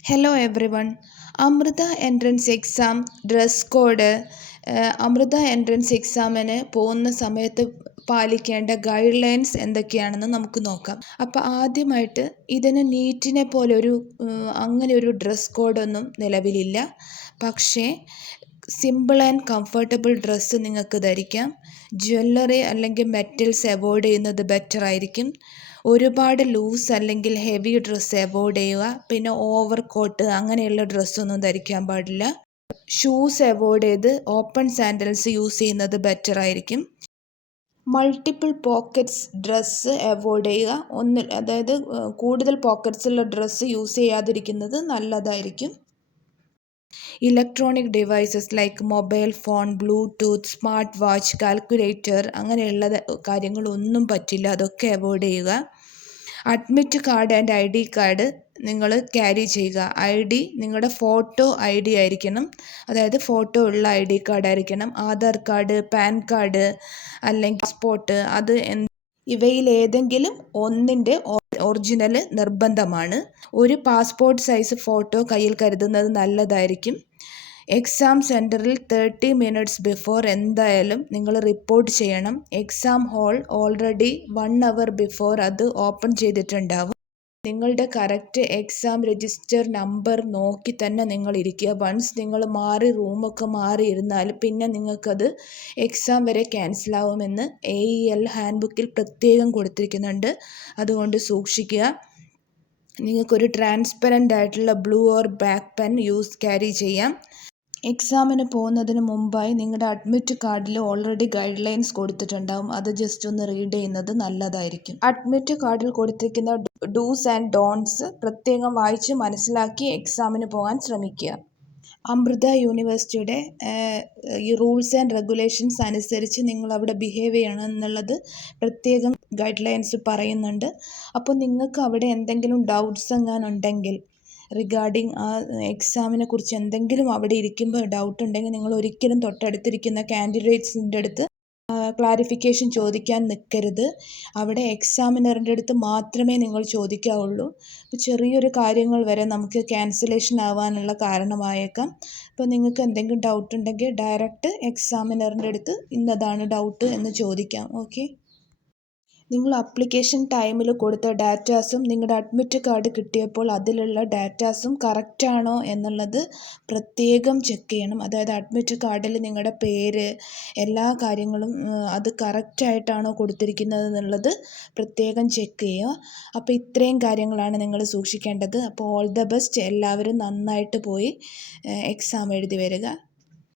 Hello everyone. Amrita entrance exam dress code. Amrita entrance എക്സാമിന് പോകുന്ന സമയത്ത് പാലിക്കേണ്ട ഗൈഡ് ലൈൻസ് എന്തൊക്കെയാണെന്ന് നമുക്ക് നോക്കാം. അപ്പോൾ ആദ്യമായിട്ട് ഇതിന് നീറ്റിനെ പോലെ അങ്ങനെ ഒരു ഡ്രസ് കോഡൊന്നും നിലവിലില്ല. പക്ഷേ സിമ്പിൾ ആൻഡ് കംഫർട്ടബിൾ ഡ്രസ്സ് നിങ്ങൾക്ക് ധരിക്കാം. ജ്വല്ലറി അല്ലെങ്കിൽ മെറ്റൽസ് അവോയ്ഡ് ചെയ്യുന്നത് ബെറ്റർ ആയിരിക്കും. ഒരുപാട് ലൂസ് അല്ലെങ്കിൽ ഹെവി ഡ്രസ്സ് അവോയ്ഡ് ചെയ്യുക. പിന്നെ ഓവർ കോട്ട് അങ്ങനെയുള്ള ഡ്രസ്സൊന്നും ധരിക്കാൻ പാടില്ല. ഷൂസ് അവോയ്ഡ് ചെയ്ത് ഓപ്പൺ സാൻഡൽസ് യൂസ് ചെയ്യുന്നത് ബെറ്റർ ആയിരിക്കും. മൾട്ടിപ്പിൾ പോക്കറ്റ്സ് ഡ്രസ്സ് അവോയ്ഡ് ചെയ്യുക. അതായത് കൂടുതൽ പോക്കറ്റ്സ് ഉള്ള ഡ്രസ്സ് യൂസ് ചെയ്യാതിരിക്കുന്നത് നല്ലതായിരിക്കും. Electronic devices like mobile phone, Bluetooth, smart watch, calculator അങ്ങനെയുള്ള കാര്യങ്ങളൊന്നും പറ്റില്ല. അതൊക്കെ അവോയ്ഡ് ചെയ്യുക. Admit card and ID card നിങ്ങൾ ക്യാരി ചെയ്യുക. നിങ്ങളുടെ ഫോട്ടോ ID ആയിരിക്കണം. അതായത് ഫോട്ടോ ഉള്ള ID കാർഡ് ആയിരിക്കണം. ആധാർ കാർഡ്, പാൻ കാർഡ് അല്ലെങ്കിൽ പാസ്പോർട്ട് ഇവയിലേതെങ്കിലും ഒന്നിൻ്റെ ഒറിജിനൽ നിർബന്ധമാണ്. ഒരു പാസ്പോർട്ട് സൈസ് ഫോട്ടോ കയ്യിൽ കരുതുന്നത് നല്ലതായിരിക്കും. എക്സാം സെൻറ്ററിൽ 30 മിനിറ്റ്സ് ബിഫോർ എന്തായാലും നിങ്ങൾ റിപ്പോർട്ട് ചെയ്യണം. എക്സാം ഹാൾ ഓൾറെഡി 1 അവർ ബിഫോർ അത് ഓപ്പൺ ചെയ്തിട്ടുണ്ടാവും. നിങ്ങളുടെ കറക്റ്റ് എക്സാം രജിസ്റ്റർ നമ്പർ നോക്കി തന്നെ നിങ്ങൾ ഇരിക്കുക. വൺസ് നിങ്ങൾ റൂമൊക്കെ മാറി ഇരുന്നാൽ പിന്നെ നിങ്ങൾക്കത് എക്സാം വരെ ക്യാൻസലാവുമെന്ന് AEL ഹാൻഡ് ബുക്കിൽ പ്രത്യേകം കൊടുത്തിരിക്കുന്നുണ്ട്. അതുകൊണ്ട് സൂക്ഷിക്കുക. നിങ്ങൾക്കൊരു ട്രാൻസ്പെറൻ്റ് ആയിട്ടുള്ള blue or black pen carry ചെയ്യാം. എക്സാമിന് പോകുന്നതിന് മുമ്പായി നിങ്ങളുടെ അഡ്മിറ്റ് കാർഡിൽ ഓൾറെഡി ഗൈഡ് ലൈൻസ് കൊടുത്തിട്ടുണ്ടാവും. അത് ജസ്റ്റ് ഒന്ന് റീഡ് ചെയ്യുന്നത് നല്ലതായിരിക്കും. അഡ്മിറ്റ് കാർഡിൽ കൊടുത്തിരിക്കുന്ന ഡൂസ് ആൻഡ് ഡോൺട്സ് പ്രത്യേകം വായിച്ച് മനസ്സിലാക്കി എക്സാമിന് പോകാൻ ശ്രമിക്കുക. അമൃത യൂണിവേഴ്സിറ്റിയുടെ ഈ റൂൾസ് ആൻഡ് റെഗുലേഷൻസ് അനുസരിച്ച് നിങ്ങൾ അവിടെ ബിഹേവ് ചെയ്യണം എന്നുള്ളത് പ്രത്യേകം ഗൈഡ് ലൈൻസ് പറയുന്നുണ്ട്. അപ്പോൾ നിങ്ങൾക്ക് അവിടെ എന്തെങ്കിലും ഡൗട്ട്സ് ഉണ്ടെങ്കിൽ റിഗാർഡിങ് ആ എക്സാമിനെ കുറിച്ച് എന്തെങ്കിലും അവിടെ ഇരിക്കുമ്പോൾ ഡൗട്ട് ഉണ്ടെങ്കിൽ നിങ്ങൾ ഒരിക്കലും തൊട്ടടുത്തിരിക്കുന്ന കാൻഡിഡേറ്റ്സിൻ്റെ അടുത്ത് ക്ലാരിഫിക്കേഷൻ ചോദിക്കാൻ നിൽക്കരുത്. അവിടെ എക്സാമിനറിൻ്റെ അടുത്ത് മാത്രമേ നിങ്ങൾ ചോദിക്കാവുള്ളൂ. അപ്പോൾ ചെറിയൊരു കാര്യങ്ങൾ വരെ നമുക്ക് ക്യാൻസലേഷൻ ആവാനുള്ള കാരണമായേക്കാം. അപ്പോൾ നിങ്ങൾക്ക് എന്തെങ്കിലും ഡൗട്ട് ഉണ്ടെങ്കിൽ ഡയറക്റ്റ് എക്സാമിനറിൻ്റെ അടുത്ത് ഇന്നതാണ് ഡൗട്ട് എന്ന് ചോദിക്കാം. ഓക്കെ. നിങ്ങൾ അപ്ലിക്കേഷൻ ടൈമിൽ കൊടുത്ത ഡാറ്റാസും നിങ്ങളുടെ അഡ്മിറ്റ് കാർഡ് കിട്ടിയപ്പോൾ അതിലുള്ള ഡാറ്റാസും കറക്റ്റാണോ എന്നുള്ളത് പ്രത്യേകം ചെക്ക് ചെയ്യണം. അതായത് അഡ്മിറ്റ് കാർഡിൽ നിങ്ങളുടെ പേര്, എല്ലാ കാര്യങ്ങളും അത് കറക്റ്റായിട്ടാണോ കൊടുത്തിരിക്കുന്നത് എന്നുള്ളത് പ്രത്യേകം ചെക്ക് ചെയ്യുക. അപ്പോൾ ഇത്രയും കാര്യങ്ങളാണ് നിങ്ങൾ സൂക്ഷിക്കേണ്ടത്. അപ്പോൾ ഓൾ ദ ബെസ്റ്റ്. എല്ലാവരും നന്നായിട്ട് പോയി എക്സാം എഴുതി വരിക.